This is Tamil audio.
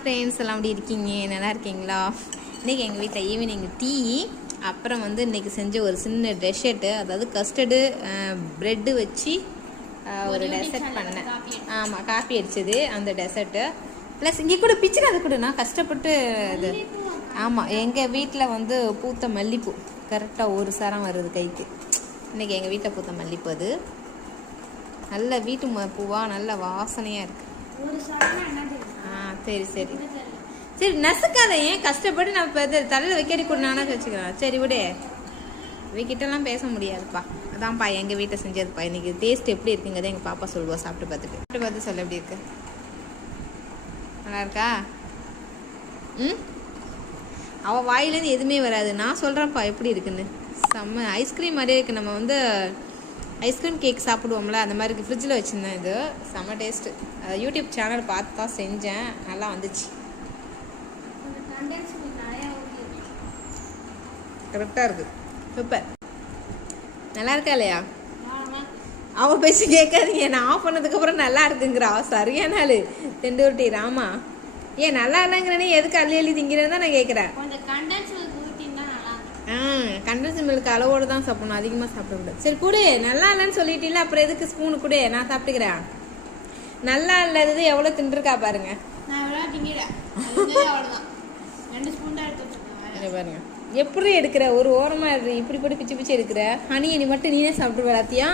ஃப்ரெண்ட்ஸ் எல்லாம் எப்படி இருக்கீங்க? நல்லா இருக்கீங்களா? இன்றைக்கி எங்கள் வீட்டில் ஈவினிங் டீ, அப்புறம் வந்து இன்றைக்கி செஞ்ச ஒரு சின்ன டெசர்ட்டு, அதாவது கஸ்டர்டு ப்ரெட்டு வச்சு ஒரு டெசர்ட் பண்ணேன். ஆமாம், காப்பி அடிச்சது அந்த டெசர்ட்டு. ப்ளஸ் இங்கே கூட பிச்சுன்னு அது கூட நான் கஷ்டப்பட்டு இது. ஆமாம், எங்கள் வீட்டில் வந்து பூத்த மல்லிப்பூ கரெக்டாக ஒரு சரம் வருது கைக்கு. இன்றைக்கி எங்கள் வீட்டில் பூத்த மல்லிப்பூ அது நல்ல வீட்டு பூவாக நல்ல வாசனையாக இருக்குது. சரி சரி சரி, நசுக்காத. ஏன் கஷ்டப்பட்டு நான் இப்போ தலையில் வைக்கடி கூட நானே வச்சுக்கிறேன். சரி விடு, இவகிட்டலாம் பேச முடியாதுப்பா. அதான்ப்பா எங்கள் வீட்டை செஞ்சதுப்பா. இன்றைக்கி டேஸ்ட் எப்படி இருக்குங்கிறத எங்கள் பாப்பா சொல்லுவோம். சாப்பிட்டு பார்த்து சொல்ல எப்படி இருக்கு. நல்லா இருக்கா? அவள் வாயிலேருந்து எதுவுமே வராது. நான் சொல்கிறேன்ப்பா எப்படி இருக்குன்னு. செம்ம ஐஸ்கிரீம் மாதிரியே இருக்குது. நம்ம வந்து ஐஸ்கிரீம் கேக் சாப்பிடுவோம்ல, அந்த மாதிரி ஃப்ரிட்ஜில் வச்சுருந்தேன். இது செம்ம டேஸ்ட்டு. யூடியூப் சேனல் பார்த்து தான் செஞ்சேன், நல்லா வந்துச்சு. கரெக்டாக இருக்குது, சூப்பர். நல்லா இருக்கா இல்லையா? அவள் பேசி கேட்காதீங்க. நான் ஆஃப் பண்ணதுக்கப்புறம் நல்லா இருக்குங்கிறா. சரியான ஆள் தெண்டூர்ட்டி ராமா. ஏன் நல்லா இல்லைங்கிறனே எதுக்கு அள்ளி திங்கிறேன்னு தான் நான் கேட்குறேன். கண்டன்ஸ் மில்க் அளவோடு தான் சாப்பிடணும், அதிகமாக சாப்பிடக்கூடாது. சரி கொடு, நல்லா இல்லைன்னு சொல்லிட்டீங்களா, அப்புறம் எதுக்கு ஸ்பூனு கொடு, நான் சாப்பிட்டுக்கிறேன். நல்லா இல்லாதது எவ்வளோ தின்றுருக்கா பாருங்க. பாருங்க எப்படி எடுக்கிற, ஒரு ஓரமாக இப்படி போட்டு பிச்சு பிச்சு எடுக்கிற. ஹனி நீ மட்டும் நீனே சாப்பிட்டு வராத்தியா?